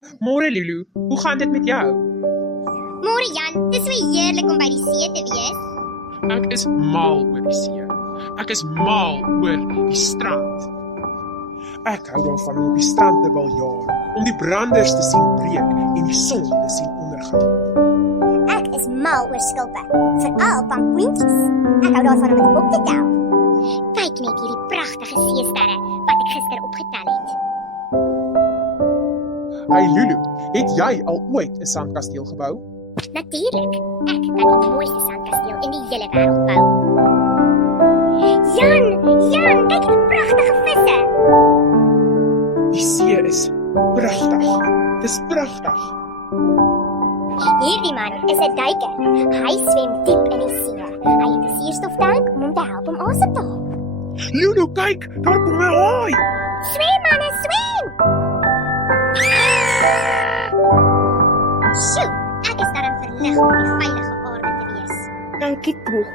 Môre Lulu, hoe gaan dit met jou? Môre Jan, dis so heerlik om by die see te wees. Ek is mal oor die see. Ek is mal oor die strand. Ek hou daarvan om op die strand te wil jaar, om die branders te sien breek en die son te sien ondergaan. Ek is mal oor skulpe, veral pampoentjies. Ek hou daarvan om dit op te tel. Kyk net hierdie pragtige seesterre wat ek gister opgetel het. Hey Lulu, het jy al ooit 'n sandkasteel gebou? Natuurlik, ek kan die mooiste sandkasteel in die hele wêreld bou. Jan, kyk die pragtige visse. Die see is pragtig. Dis pragtig. Hierdie man is 'n duiker. Hy swem diep in die see. Hy het 'n suurstoftank om hom te help om asem te haal. Lulu, kyk, daar kom 'n haai. Swem manne, swem! Sjoe, ek is darm verlig om op die veilige aarde te wees. Dankie tog.